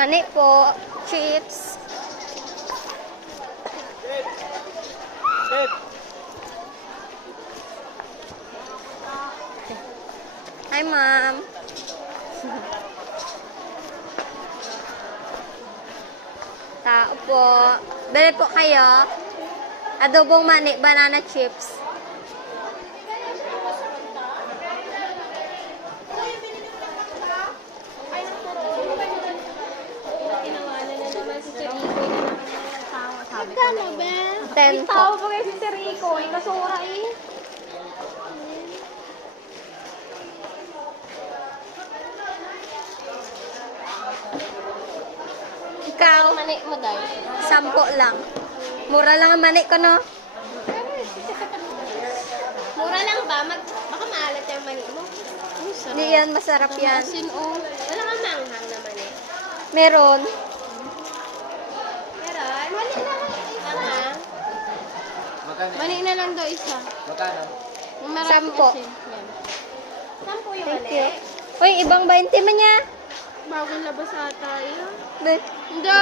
Mani po. Chips. Hi, ma'am. Tao po. Bili po kayo. Adobong mani, banana chips. Magkano, Ben? 10 po. Tao pa kayo si Sir Rico. Yung kasura eh. Ikaw, Mani mo, Day. 10 lang. Mura lang ang mani ko, no? Mura lang ba? Baka maalat yung mani mo. Hindi yan, masarap yan. Asin, oh. Wala kang manghang na mani. Meron. Meron? Mani na lang isa. Mani na lang daw isa. Magkano? Yung maraming 10. asin. Yan. 10 yung Thank mani. you. Uy, ibang 20 man niya. Bagong labas ata yun. But, Hindi.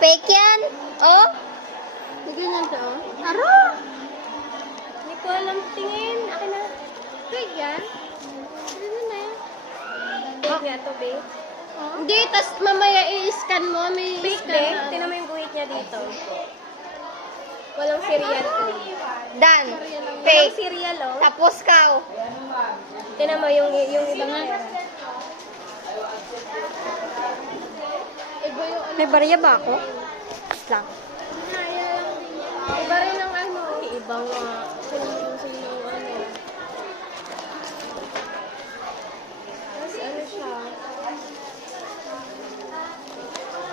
fake yan. Oh, Hindi ganyan to. Aro! Hindi ko alam tingin. Akin na. Big yan. Ano na yan? Big nga to, big. Hindi, tas mamaya i-scan mo. May big, big. Tinan mo yung guhit niya dito. Walang cereal ko. done. Walang Fake. cereal, oh. Tapos ka. Tinan mo yung ibang nga. Iba yung ano. May barya ba ako? Lang. Iba rin ang ano. Ibang sino ano. Tapos ano siya.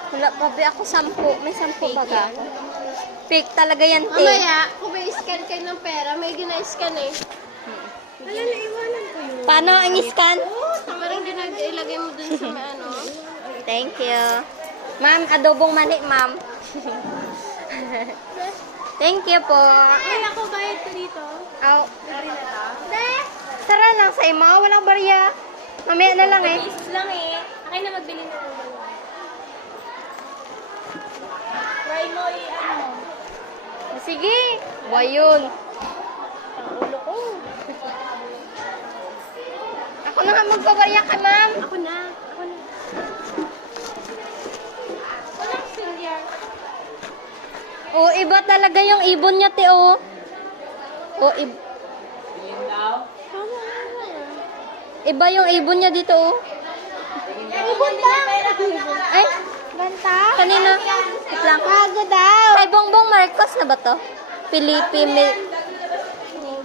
Wala pa ba ako 10? May 10 ba ga? Fake talaga yan, te. Mamaya, kung may scan kayo ng pera, may gina-scan eh. Wala, naiwanan ko yun. Paano ang scan? Parang ilagay mo dun sa may ano. Thank you. Ma'am, adobong mani, ma'am. Thank you po. Ay, ako bayad ko dito. Aw, Libre na to. Hindi. tara lang sa ima. Walang barya. Mamaya na lang eh. Pesos lang eh. Akin na magbili na ng dalawa. Try mo ano. Sige. Wayun. Ang ulo ko. Ako na nga magbabarya kay ma'am. Ako na. Walang silya. Oh, iba talaga yung ibon niya, te, oh. Oh, iba yung ibon niya dito, oh. Ibon ba? Ay, Banta? kanina. Wait lang. Bago daw. Kay Bongbong Marcos na ba to? Kaya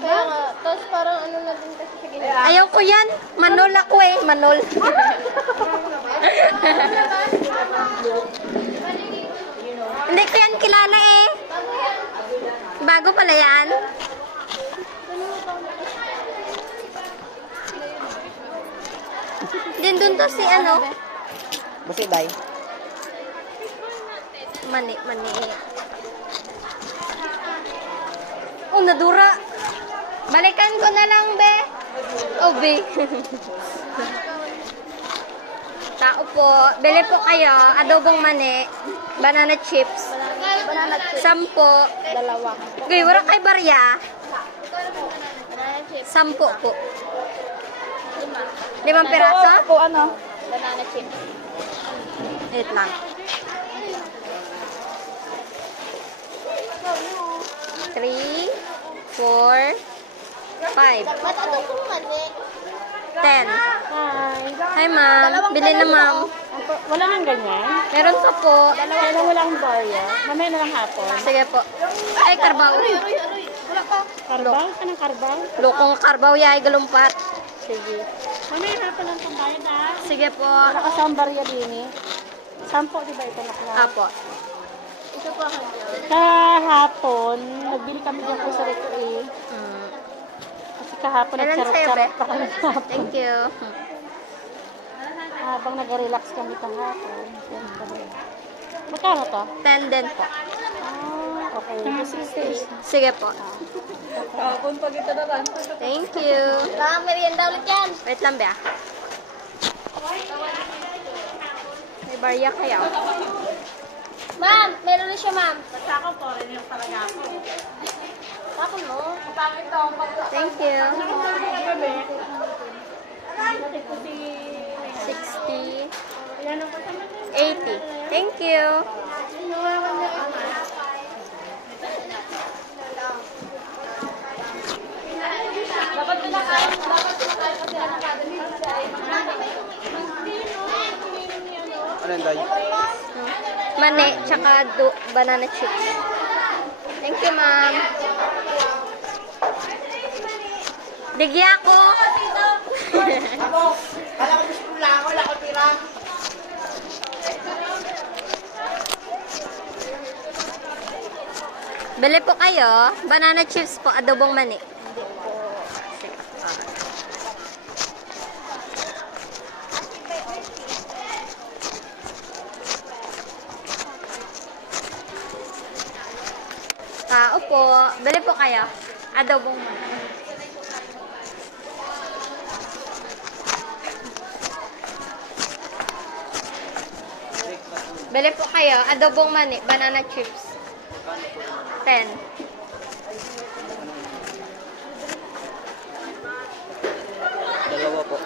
nga. Tapos parang ano na din kasi sa ginawa. Ayaw ko yan. Manol ako eh. Manol. Hindi ko yan kilala eh. Bago pala yan. Din dun to si ano. Basi, Day. Mani. Oh, nadura. Balikan ko na lang, be. Oh, be. Tao po. Bili po kayo. Adobong mani. Banana chips. 10. Dalawa. Okay, wala kay barya. Banana chips. 10 po. 5 piraso? Ako, ano? Banana chips. Wait lang. 3, 4, 5, Ba't ano kung mani? 10. Hi. Hi, ma'am. Bili na, ma'am. Wala nang ganyan? Meron pa po. Kaya walang barya. Mamaya na lang hapon. Sige po. Ay, karbaw. Wala pa. Karbaw? Anong karbaw? Lukong karbaw, yay, galumpat. Sige. Mamaya hapon lang itong bayad, ha? Sige po. Wala ka sa barya din, eh. 10, di ba ito nakla? Apo. Ito pa kanya. Kahapon, nagbili kami ng puso rito, eh. Mm. Kasi kahapon Ilan sa'yo, nagcharap-charap be? pa kami kahapon. Thank you. Habang nag-relax kami kahapon. Yan kami. Magkano to? 10 din po. Ah, okay. 60. Sige po. Kahapon pag ito naman. Thank you. Baka merienda ulit yan. Wait lang, be. May Barya kaya. Ma'am, meron na siya, ma'am. Basta ako, foreigner talaga ako. Ako, no? Pangit daw ako. Thank you. Gabi. Kasi po si... 60. Ilan ang kasama? 80. Thank you. Dapat nila kaya kasi ano ka din. Ano yung day? Mani, tsaka banana chips. Thank you, ma'am. Digya ako. Ako! Kala ko gusto lang ako, wala ko tira. Bili po kayo. Banana chips po, adobong mani. Opo. Bili po kayo. Adobong mani. Bili po kayo. Adobong mani. Banana chips. 10. Dalawa po.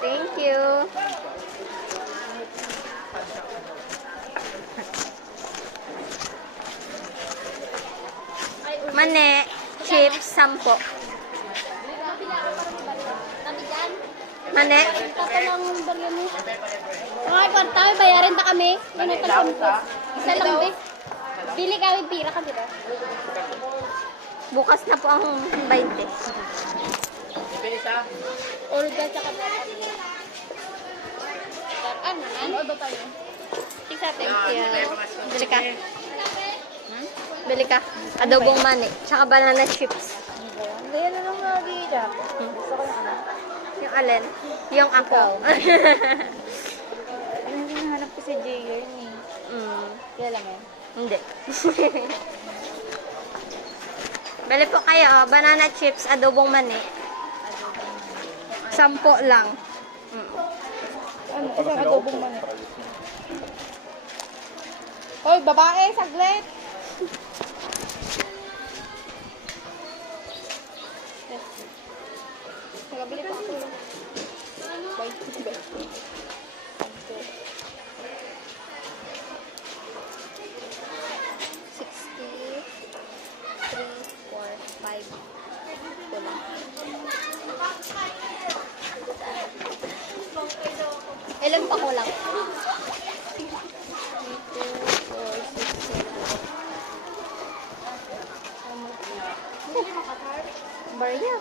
Thank you. Mani, chips, 10. Mani, Tako lang barya mo. Okay, kwarta, bayarin ta kami. Yan ang talampo. Isa lang, be. Pili kami, pira ka, diba? bukas na po ang 20. Order tsaka ano ba tayo? Thank you. Bili ka. Bili ka. Adobong mani. Tsaka banana chips. Ganyan na lang lagi dyan. Gusto ko yung ano. Yung alin? Yung ako. Yung hinahanap ko si Jay yun eh. Kaya lang yun. Hindi. Bili po kayo. Banana chips, adobong mani. 10 lang. Ano? Isang adobong mani. Hoy, babae, saglit! Nagabili pa ako. Bye. Bye. 3, 4, 5. Ilan pa kulang? 3, 2, 4, 6, 7. Barya.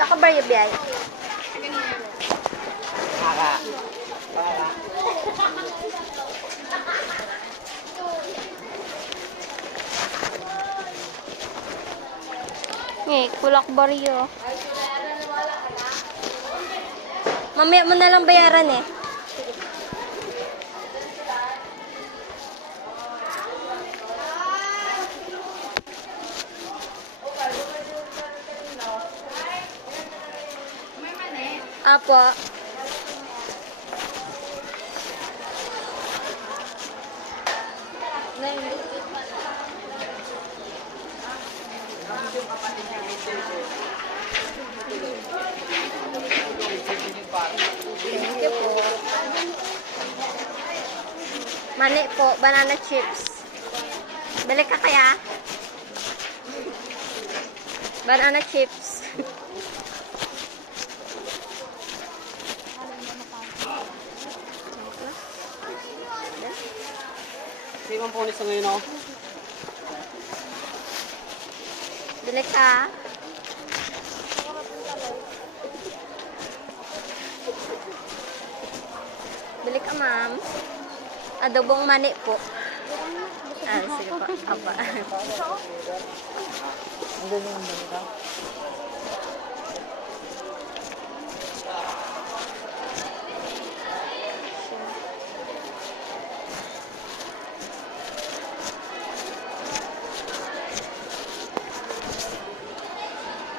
Nakabarya biyay. Para. Para. Kulak baryo. Mamaya mo na lang bayaran eh. Apo. Thank you po. Mani po, banana chips. Bili ka kaya? Banana chips. Hindi mong punis na ngayon, oh. Bili ka. Bili ka, ma'am. Adobong mani po. Sige po. Apa. Ang galing mo ba?